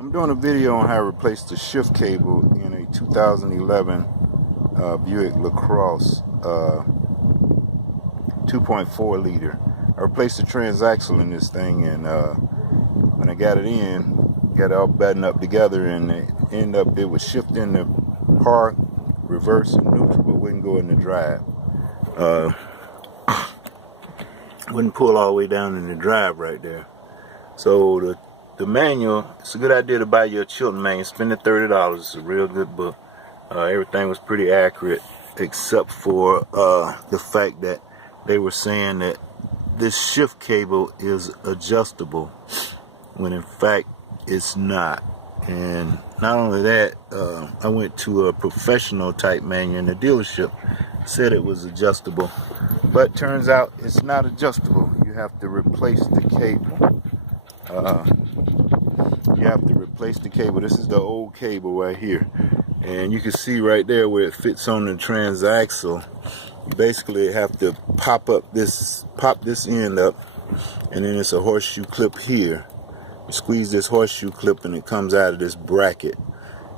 I'm doing a video on how to replace the shift cable in a 2011 Buick Lacrosse 2.4 liter. I replaced the transaxle in this thing, and when I got it all buttoned up together, and it was shifting the park, reverse, and neutral, but wouldn't go in the drive. Wouldn't pull all the way down in the drive right there. So the manual, it's a good idea to buy your Chilton manual. Spend the $30. It's a real good book. Everything was pretty accurate, except for the fact that they were saying that this shift cable is adjustable, when in fact it's not. And not only that, I went to a professional type manual in the dealership, said it was adjustable, but turns out it's not adjustable. You have to replace the cable. This is the old cable right here, and you can see right there where it fits on the transaxle. You basically have to pop this end up, and then it's a horseshoe clip here. You squeeze this horseshoe clip and it comes out of this bracket.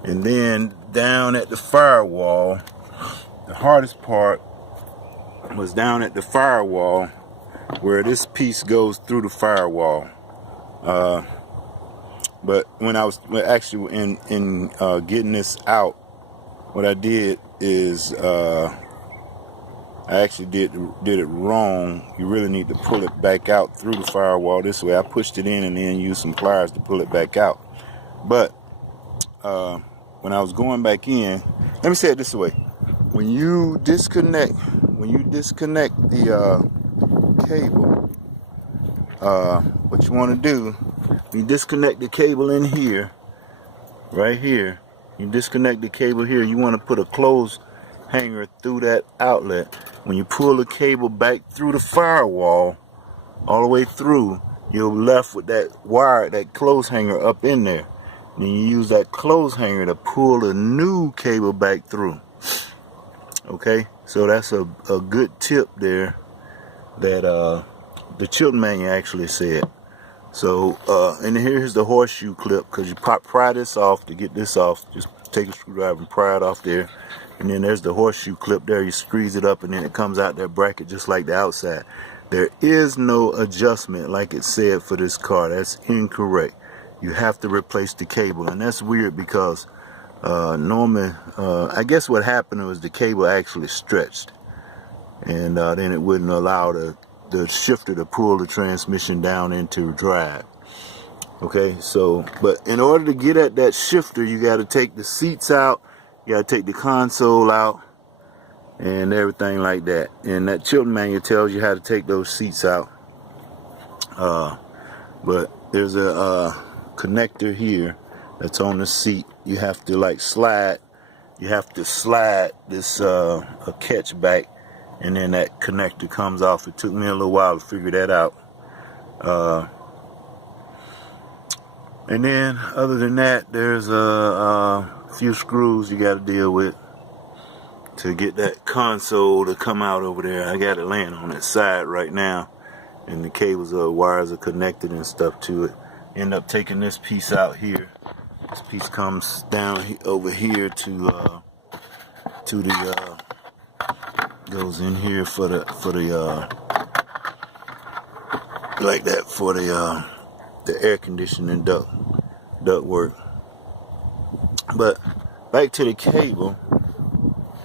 And then down at the firewall, the hardest part was down at the firewall where this piece goes through the firewall. But when I was actually in getting this out, what I did is I actually did it wrong. You really need to pull it back out through the firewall this way. I pushed it in and then used some pliers to pull it back out. But when I was going back in, let me say it this way: when you disconnect the cable, what you want to do, you disconnect the cable in here, right here. You disconnect the cable here. You want to put a clothes hanger through that outlet. When you pull the cable back through the firewall, all the way through, you're left with that wire, that clothes hanger up in there. Then you use that clothes hanger to pull the new cable back through. Okay, so that's a good tip there that the Chilton manual actually said. So and here's the horseshoe clip, because you pry this off. To get this off, just take a screwdriver and pry it off there. And then there's the horseshoe clip there. You squeeze it up and then it comes out that bracket just like the outside. There is no adjustment like it said for this car. That's incorrect. You have to replace the cable, and that's weird because normally I guess what happened was the cable actually stretched, and then it wouldn't allow the shifter to pull the transmission down into drive. Okay, so but in order to get at that shifter, you got to take the seats out, you got to take the console out, and everything like that. And that Chilton manual tells you how to take those seats out. But there's a connector here that's on the seat. You have to slide. You have to slide this a catch back, and then that connector comes off. It took me a little while to figure that out. And then other than that, there's a few screws you got to deal with to get that console to come out over there. I got it laying on its side right now, and the cables wires are connected and stuff to it. End up taking this piece out here. This piece comes down over here to the goes in here for the like that for the air conditioning duct work. But back to the cable,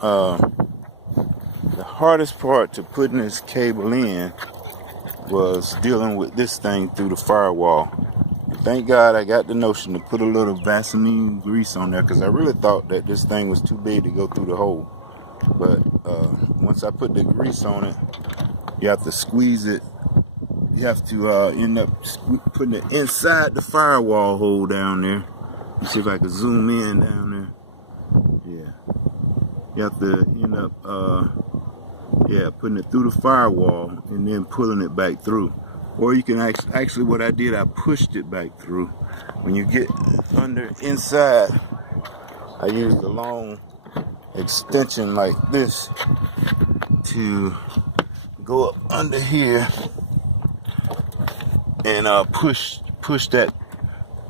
the hardest part to putting this cable in was dealing with this thing through the firewall. Thank God I got the notion to put a little Vaseline grease on there, because I really thought that this thing was too big to go through the hole. But once I put the grease on it, you have to squeeze it. You have to end up putting it inside the firewall hole down there. Let me see if I can zoom in down there. Yeah. You have to end up putting it through the firewall and then pulling it back through. Or you can actually what I did, I pushed it back through. When you get under inside, I used a long extension like this to go up under here and push that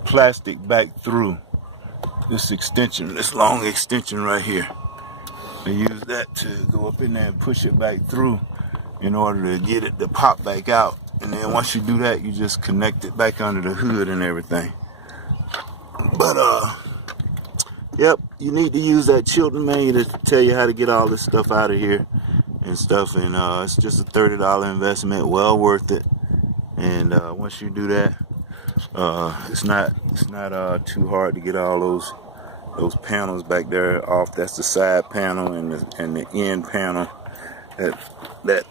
plastic back through this extension, this long extension right here. They use that to go up in there and push it back through in order to get it to pop back out. And then once you do that, you just connect it back under the hood and everything. But yep, you need to use that Chilton manual to tell you how to get all this stuff out of here and stuff. And it's just a $30 investment, well worth it. And once you do that, it's not too hard to get all those panels back there off. That's the side panel and the end panel. That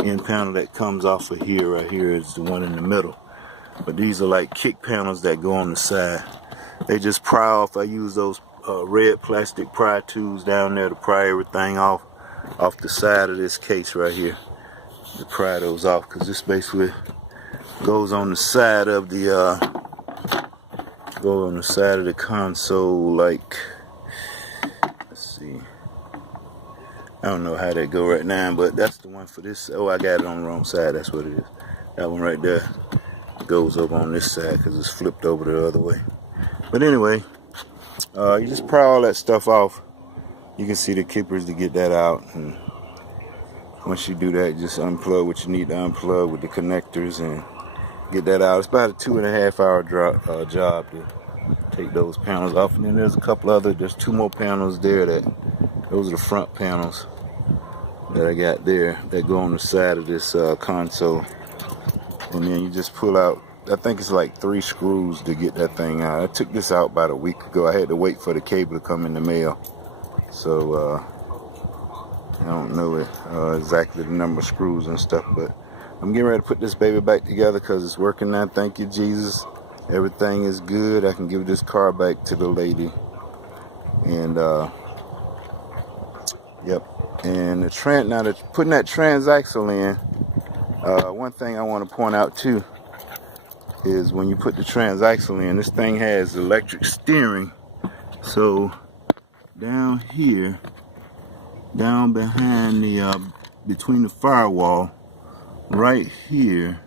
end panel that comes off of here, right here, is the one in the middle. But these are like kick panels that go on the side. They just pry off. I use those red plastic pry tools down there to pry everything off the side of this case right here. To pry those off, because this basically goes on the side of the console, like, let's see, I don't know how that go right now, but that's the one for this. Oh, I got it on the wrong side. That's what it is. That one right there goes over on this side because it's flipped over the other way. But anyway, you just pry all that stuff off. You can see the kippers to get that out, and once you do that, just unplug what you need to unplug with the connectors and get that out. It's about a 2.5 hour job to take those panels off. And then there's a couple other, there's 2 more panels there those are the front panels that I got there that go on the side of this console. And then you just pull out, I think it's like 3 screws to get that thing out. I took this out about a week ago. I had to wait for the cable to come in the mail. So I don't know exactly the number of screws and stuff, but I'm getting ready to put this baby back together because it's working now. Thank you, Jesus. Everything is good. I can give this car back to the lady. And yep. And now that putting that transaxle in, one thing I want to point out too is when you put the transaxle in, this thing has electric steering. So down here, down behind the between the firewall, right here,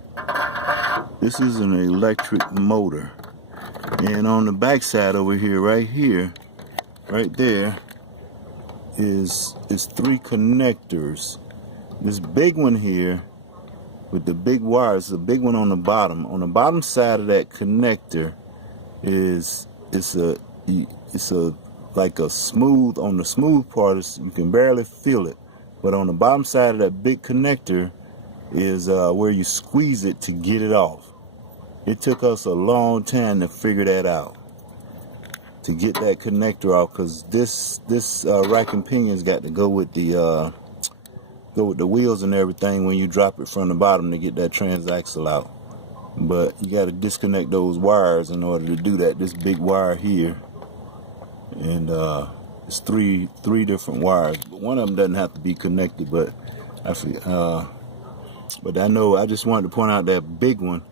this is an electric motor. And on the back side over here, right there is 3 connectors. This big one here with the big wires, the big one on the bottom. On the bottom side of that connector is like a smooth, on the smooth part you can barely feel it, but on the bottom side of that big connector is where you squeeze it to get it off. It took us a long time to figure that out, to get that connector off, because this rack and pinion's got to go with the wheels and everything when you drop it from the bottom to get that transaxle out. But you got to disconnect those wires in order to do that. This big wire here, and it's three different wires, but one of them doesn't have to be connected. But I know, I just wanted to point out that big one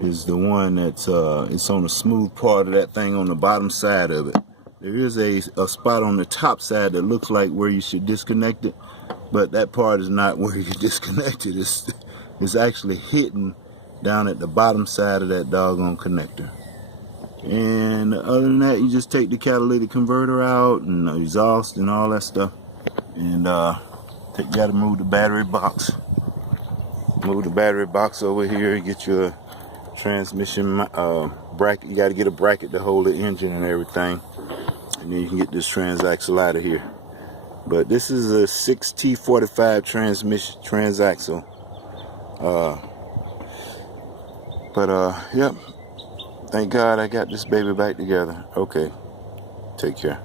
is the one that's it's on the smooth part of that thing on the bottom side of it. There is a spot on the top side that looks like where you should disconnect it, but that part is not where you disconnect it. It's actually hidden down at the bottom side of that doggone connector. And other than that, you just take the catalytic converter out and exhaust and all that stuff, and you got to move the battery box. Move the battery box over here. Get your transmission bracket. You got to get a bracket to hold the engine and everything, and then you can get this transaxle out of here. But this is a 6T45 transaxle. Yep. Thank God I got this baby back together. Okay. Take care.